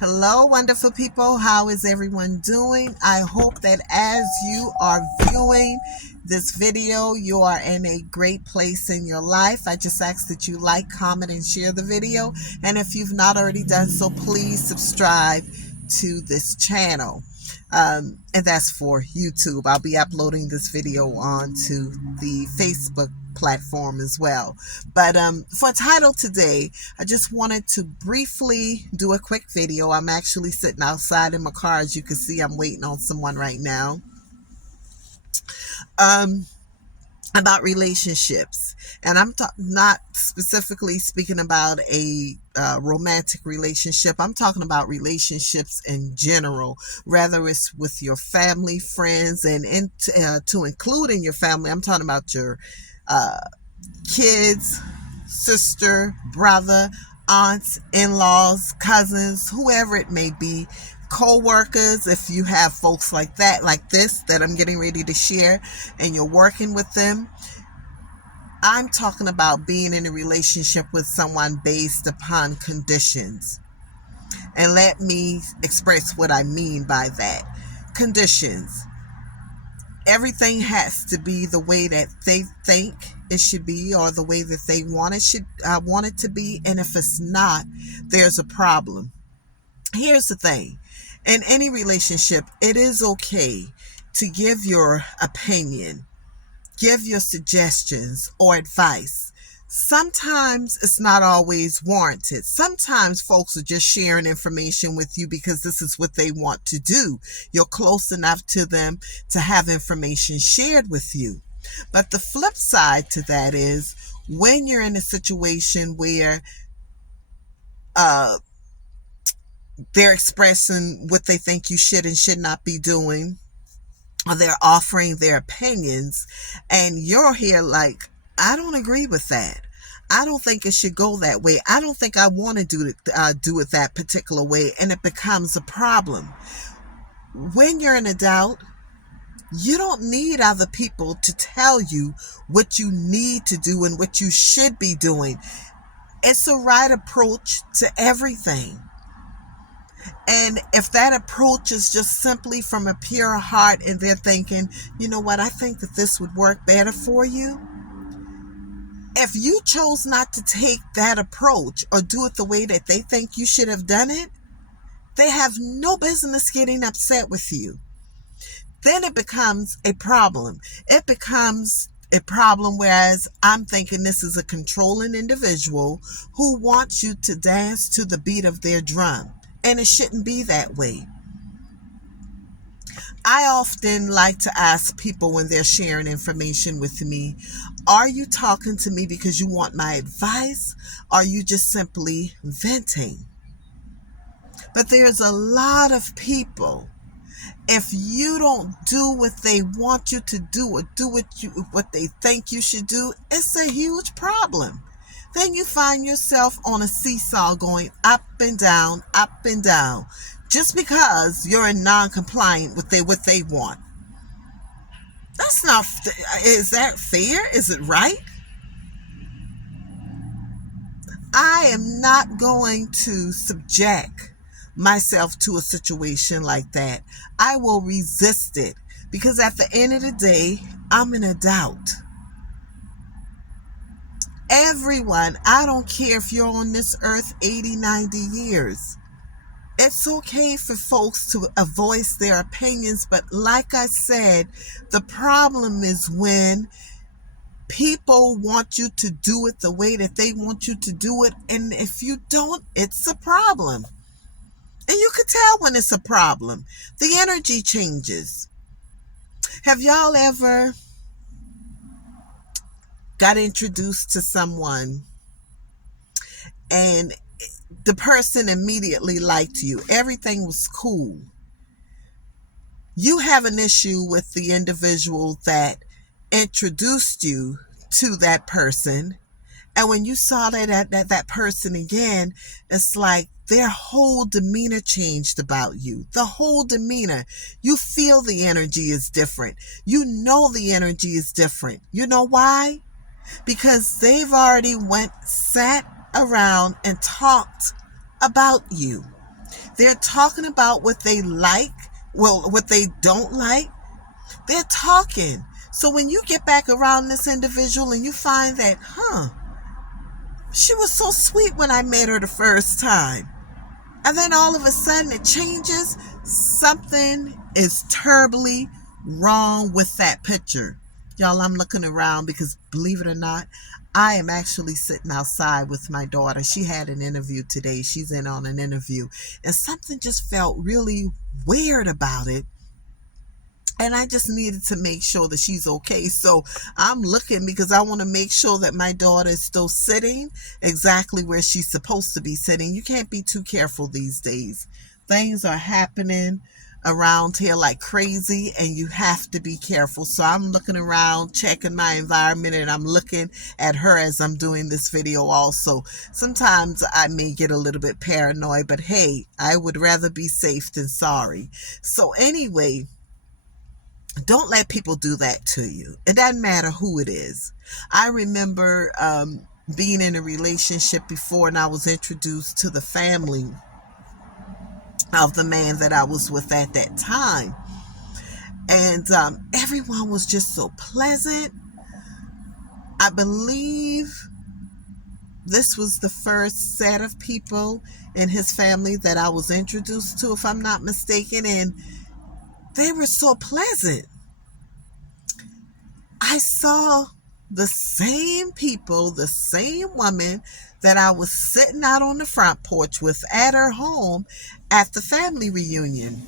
Hello, wonderful people. How is everyone doing? I hope that as you are viewing this video, you are in a great place in your life. I just ask that you like, comment, and share the video. And if you've not already done so, please subscribe to this channel. And that's for YouTube. I'll be uploading this video onto the Facebook platform as well. But for title today, I just wanted to briefly do a quick video. I'm actually sitting outside in my car. As you can see, I'm waiting on someone right now. About relationships. And I'm not specifically speaking about a romantic relationship. I'm talking about relationships in general, whether it's with your family, friends, and to include in your family. I'm talking about your kids, sister, brother, aunts, in-laws, cousins, whoever it may be, co-workers. If you have folks like that, like this, that I'm getting ready to share, and you're working with them, I'm talking about being in a relationship with someone based upon conditions. And let me express what I mean by that. Conditions. Everything has to be the way that they think it should be, or the way that they want it to be. And if it's not, there's a problem. Here's the thing. In any relationship, it is okay to give your opinion, give your suggestions or advice. Sometimes it's not always warranted. Sometimes folks are just sharing information with you because this is what they want to do. You're close enough to them to have information shared with you. But the flip side to that is when you're in a situation where they're expressing what they think you should and should not be doing, or they're offering their opinions, and you're here like, I don't agree with that. I don't think it should go that way. I don't think I want to do it that particular way, and it becomes a problem. When you're in a doubt, you don't need other people to tell you what you need to do and what you should be doing. It's a right approach to everything. And if that approach is just simply from a pure heart and they're thinking, you know what, I think that this would work better for you. If you chose not to take that approach or do it the way that they think you should have done it, they have no business getting upset with you. Then it becomes a problem. It becomes a problem, whereas I'm thinking this is a controlling individual who wants you to dance to the beat of their drum. And it shouldn't be that way. I often like to ask people when they're sharing information with me, are you talking to me because you want my advice? Or are you just simply venting? But there's a lot of people, if you don't do what they want you to do or do what they think you should do, it's a huge problem. Then you find yourself on a seesaw going up and down, just because you're in non-compliant with what they want. That's not, is that fair? Is it right? I am not going to subject myself to a situation like that. I will resist it because at the end of the day, I'm in a doubt. Everyone, I don't care if you're on this earth 80, 90 years. It's okay for folks to voice their opinions, but like I said, the problem is when people want you to do it the way that they want you to do it, and if you don't, it's a problem. And you can tell when it's a problem. The energy changes. Have y'all ever got introduced to someone and the person immediately liked you? Everything was cool. You have an issue with the individual that introduced you to that person, and when you saw that person again, it's like their whole demeanor changed about you. The whole demeanor. You feel the energy is different. You know the energy is different. You know why? Because they've already sat around and talked about you. They're talking about what they like, well, what they don't like. They're talking. So when you get back around this individual and you find that, she was so sweet when I met her the first time, and then all of a sudden it changes, something is terribly wrong with that picture. Y'all, I'm looking around because, believe it or not, I am actually sitting outside with my daughter. She had an interview today. She's in on an interview. And something just felt really weird about it. And I just needed to make sure that she's okay. So I'm looking because I want to make sure that my daughter is still sitting exactly where she's supposed to be sitting. You can't be too careful these days. Things are happening around here like crazy, and you have to be careful. So I'm looking around, checking my environment, and I'm looking at her as I'm doing this video also. Sometimes I may get a little bit paranoid, but hey, I would rather be safe than sorry. So anyway, don't let people do that to you. It doesn't matter who it is. I remember being in a relationship before, and I was introduced to the family of the man that I was with at that time. And everyone was just so pleasant. I believe this was the first set of people in his family that I was introduced to, if I'm not mistaken, and they were so pleasant. I saw the same people, the same woman that I was sitting out on the front porch with at her home at the family reunion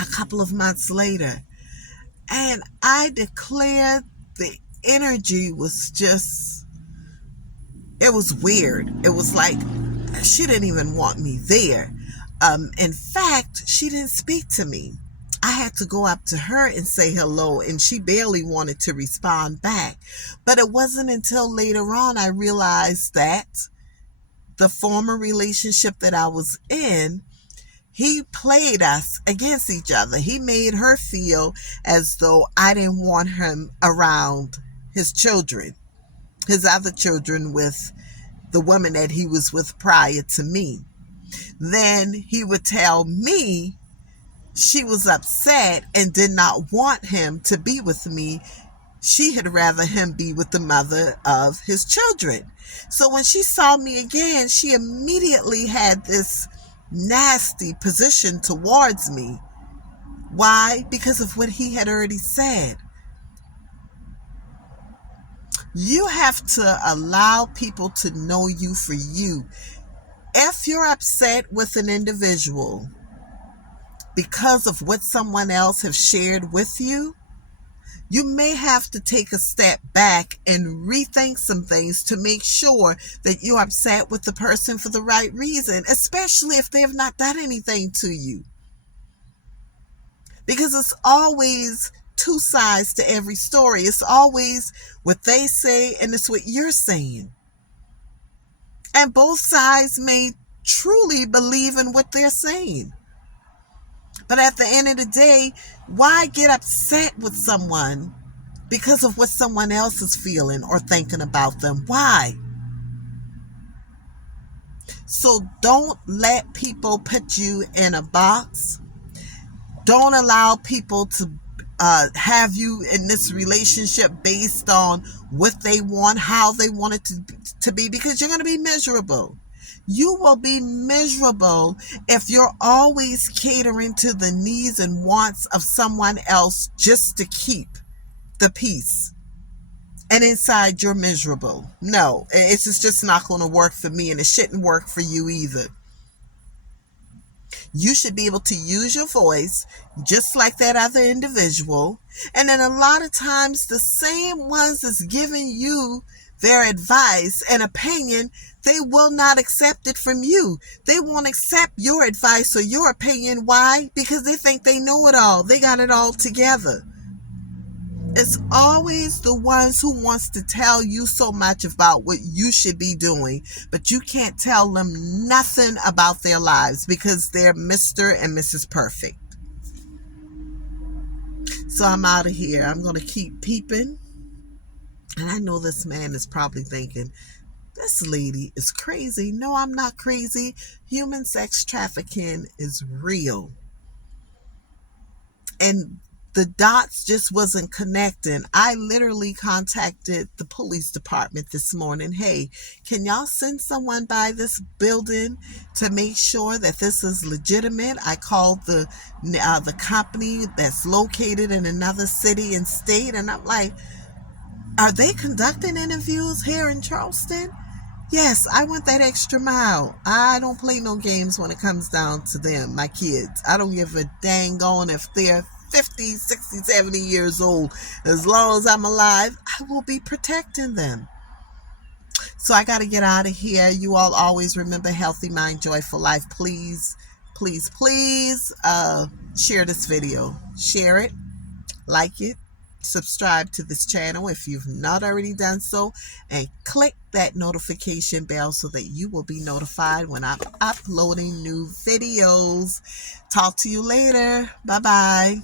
a couple of months later. And I declared the energy was just, it was weird. It was like she didn't even want me there. In fact, she didn't speak to me. I had to go up to her and say hello, and she barely wanted to respond back. But it wasn't until later on I realized that the former relationship that I was in, he played us against each other. He made her feel as though I didn't want him around his children, his other children, with the woman that he was with prior to me. Then he would tell me she was upset and did not want him to be with me. She had rather him be with the mother of his children. So when she saw me again, she immediately had this nasty position towards me. Why? Because of what he had already said. You have to allow people to know you for you. If you're upset with an individual because of what someone else has shared with you, you may have to take a step back and rethink some things to make sure that you're upset with the person for the right reason, especially if they have not done anything to you. Because it's always two sides to every story. It's always what they say and it's what you're saying. And both sides may truly believe in what they're saying. But at the end of the day, why get upset with someone because of what someone else is feeling or thinking about them? Why? So don't let people put you in a box. Don't allow people to have you in this relationship based on what they want, how they want it to be, because you're going to be miserable. You will be miserable if you're always catering to the needs and wants of someone else just to keep the peace. And inside you're miserable. No, it's just not going to work for me, and it shouldn't work for you either. You should be able to use your voice just like that other individual. And then a lot of times the same ones that's giving you their advice and opinion, they will not accept it from you. They won't accept your advice or your opinion. Why? Because they think they know it all. They got it all together. It's always the ones who wants to tell you so much about what you should be doing, but you can't tell them nothing about their lives because they're Mr. and Mrs. Perfect. So I'm out of here. I'm going to keep peeping. And I know this man is probably thinking, This lady is crazy. No, I'm not crazy. Human sex trafficking is real. And the dots just wasn't connecting. I literally contacted the police department this morning. Hey, can y'all send someone by this building to make sure that this is legitimate? I called the company that's located in another city and state, and I'm like, are they conducting interviews here in Charleston? Yes, I went that extra mile. I don't play no games when it comes down to them, my kids. I don't give a dang on if they're 50, 60, 70 years old. As long as I'm alive, I will be protecting them. So I got to get out of here. You all always remember healthy mind, joyful life. Please, please, please share this video. Share it, like it, subscribe to this channel if you've not already done so, and click that notification bell so that you will be notified when I'm uploading new videos. Talk to you later. Bye bye.